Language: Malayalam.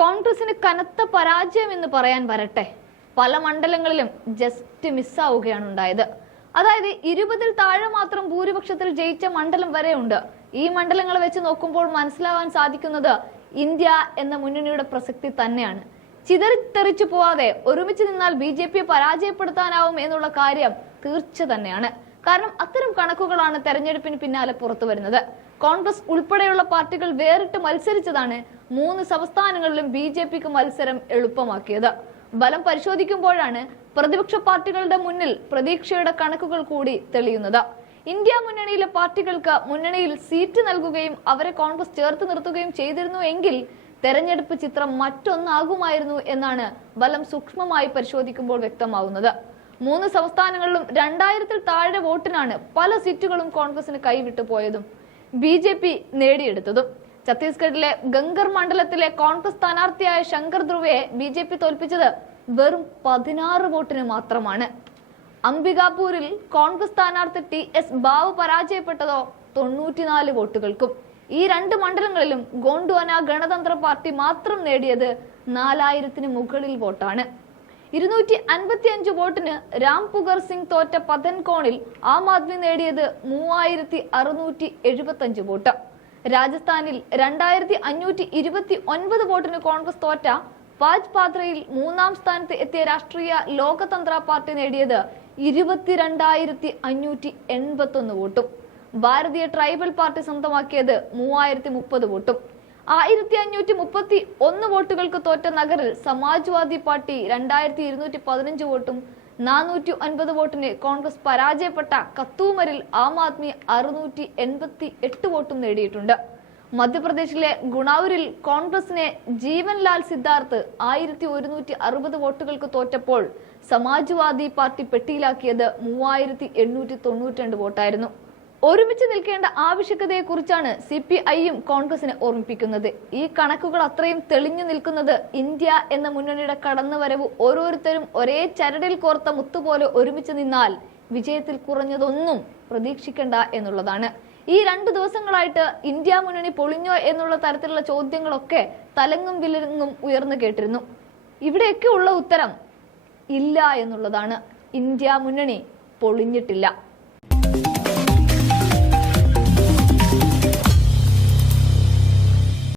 കോൺഗ്രസിന് കനത്ത പരാജയം എന്ന് പറയാൻ വരട്ടെ. പല മണ്ഡലങ്ങളിലും ജസ്റ്റ് മിസ്സാവുകയാണ് ഉണ്ടായത്. അതായത് ഇരുപതിൽ താഴെ മാത്രം ഭൂരിപക്ഷത്തിൽ ജയിച്ച മണ്ഡലം വരെ ഉണ്ട്. ഈ മണ്ഡലങ്ങൾ വെച്ച് നോക്കുമ്പോൾ മനസ്സിലാവാൻ സാധിക്കുന്നത് ഇന്ത്യ എന്ന മുന്നണിയുടെ പ്രസക്തി തന്നെയാണ്. ചിതറിത്തെറിച്ചു പോവാതെ ഒരുമിച്ച് നിന്നാൽ ബി ജെ പിയെ പരാജയപ്പെടുത്താനാവും എന്നുള്ള കാര്യം തീർച്ച തന്നെയാണ്. കാരണം അത്തരം കണക്കുകളാണ് തെരഞ്ഞെടുപ്പിന് പിന്നാലെ പുറത്തു വരുന്നത്. കോൺഗ്രസ് ഉൾപ്പെടെയുള്ള പാർട്ടികൾ വേറിട്ട് മത്സരിച്ചതാണ് മൂന്ന് സംസ്ഥാനങ്ങളിലും ബി ജെ പിക്ക് മത്സരം എളുപ്പമാക്കിയത്. ബലം പരിശോധിക്കുമ്പോഴാണ് പ്രതിപക്ഷ പാർട്ടികളുടെ മുന്നിൽ പ്രതീക്ഷയുടെ കണക്കുകൾ കൂടി തെളിയുന്നത്. ഇന്ത്യ മുന്നണിയിലെ പാർട്ടികൾക്ക് മുന്നണിയിൽ സീറ്റ് നൽകുകയും അവരെ കോൺഗ്രസ് ചേർത്ത് നിർത്തുകയും ചെയ്തിരുന്നു എങ്കിൽ തെരഞ്ഞെടുപ്പ് ചിത്രം മറ്റൊന്നാകുമായിരുന്നു എന്നാണ് ബലം സൂക്ഷ്മമായി പരിശോധിക്കുമ്പോൾ വ്യക്തമാവുന്നത്. മൂന്ന് സംസ്ഥാനങ്ങളിലും രണ്ടായിരത്തിൽ താഴെ വോട്ടിനാണ് പല സീറ്റുകളും കോൺഗ്രസിന് കൈവിട്ടു പോയതും ബി ജെ പി നേടിയെടുത്തതും. ഛത്തീസ്ഗഡിലെ ഗംഗർ മണ്ഡലത്തിലെ കോൺഗ്രസ് സ്ഥാനാർത്ഥിയായ ശങ്കർ ധ്രുവയെ ബി ജെ പി തോൽപ്പിച്ചത് വെറും പതിനാറ് വോട്ടിന് മാത്രമാണ്. അംബികാപൂരിൽ കോൺഗ്രസ് സ്ഥാനാർത്ഥി ടി എസ് ബാബു പരാജയപ്പെട്ടതോ തൊണ്ണൂറ്റിനാല് വോട്ടുകൾക്കും. ഈ രണ്ട് മണ്ഡലങ്ങളിലും ഗോണ്ട്വാന ഗണതന്ത്ര പാർട്ടി മാത്രം നേടിയത് നാലായിരത്തിന് മുകളിൽ വോട്ടാണ്. ഇരുന്നൂറ്റി അൻപത്തി അഞ്ച് വോട്ടിന് രാം പുഗർ സിംഗ് തോറ്റ പതൻകോണിൽ ആം ആദ്മി നേടിയത് മൂവായിരത്തി അറുന്നൂറ്റി എഴുപത്തി അഞ്ച് വോട്ട്. രാജസ്ഥാനിൽ രണ്ടായിരത്തി അഞ്ഞൂറ്റി ഇരുപത്തി ഒൻപത് വോട്ടിന് കോൺഗ്രസ് തോറ്റ പാജ് പാത്രയിൽ മൂന്നാം സ്ഥാനത്ത് എത്തിയ രാഷ്ട്രീയ ലോകതന്ത്ര പാർട്ടി നേടിയത് ഇരുപത്തിരണ്ടായിരത്തി അഞ്ഞൂറ്റി എൺപത്തി ഒന്ന് വോട്ടും. ഭാരതീയ ട്രൈബൽ പാർട്ടി സ്വന്തമാക്കിയത് മൂവായിരത്തി മുപ്പത് വോട്ടും. ആയിരത്തി അഞ്ഞൂറ്റി മുപ്പത്തി ഒന്ന് വോട്ടുകൾക്ക് തോറ്റ നഗറിൽ സമാജ്വാദി പാർട്ടി രണ്ടായിരത്തി ഇരുന്നൂറ്റി പതിനഞ്ച് വോട്ടും നാനൂറ്റി ഒൻപത് വോട്ടിന് കോൺഗ്രസ് പരാജയപ്പെട്ട കത്തൂമരിൽ ആം ആദ്മി അറുന്നൂറ്റി എൺപത്തി എട്ട് വോട്ടും നേടിയിട്ടുണ്ട്. മധ്യപ്രദേശിലെ ഗുണാവൂരിൽ കോൺഗ്രസിനെ ജീവൻലാൽ സിദ്ധാർത്ഥ് ആയിരത്തി ഒരുന്നൂറ്റി അറുപത് വോട്ടുകൾക്ക് തോറ്റപ്പോൾ സമാജ്വാദി പാർട്ടി പെട്ടിയിലാക്കിയത് മൂവായിരത്തി എണ്ണൂറ്റി തൊണ്ണൂറ്റി രണ്ട് വോട്ടായിരുന്നു. ഒരുമിച്ച് നിൽക്കേണ്ട ആവശ്യകതയെക്കുറിച്ചാണ് സി പി ഐയും കോൺഗ്രസിനെ ഓർമ്മിപ്പിക്കുന്നത്. ഈ കണക്കുകൾ അത്രയും തെളിഞ്ഞു നിൽക്കുന്നത് ഇന്ത്യ എന്ന മുന്നണിയുടെ കടന്നുവരവ് ഓരോരുത്തരും ഒരേ ചരടിൽ കോർത്ത മുത്തുപോലെ ഒരുമിച്ച് നിന്നാൽ വിജയത്തിൽ കുറഞ്ഞതൊന്നും പ്രതീക്ഷിക്കേണ്ട എന്നുള്ളതാണ്. ഈ രണ്ടു ദിവസങ്ങളായിട്ട് ഇന്ത്യ മുന്നണി പൊളിഞ്ഞോ എന്നുള്ള തരത്തിലുള്ള ചോദ്യങ്ങളൊക്കെ തലങ്ങും വിലങ്ങും ഉയർന്നു കേട്ടിരുന്നു. ഇവിടെയൊക്കെ ഉള്ള ഉത്തരം ഇല്ല എന്നുള്ളതാണ്. ഇന്ത്യ മുന്നണി പൊളിഞ്ഞിട്ടില്ല.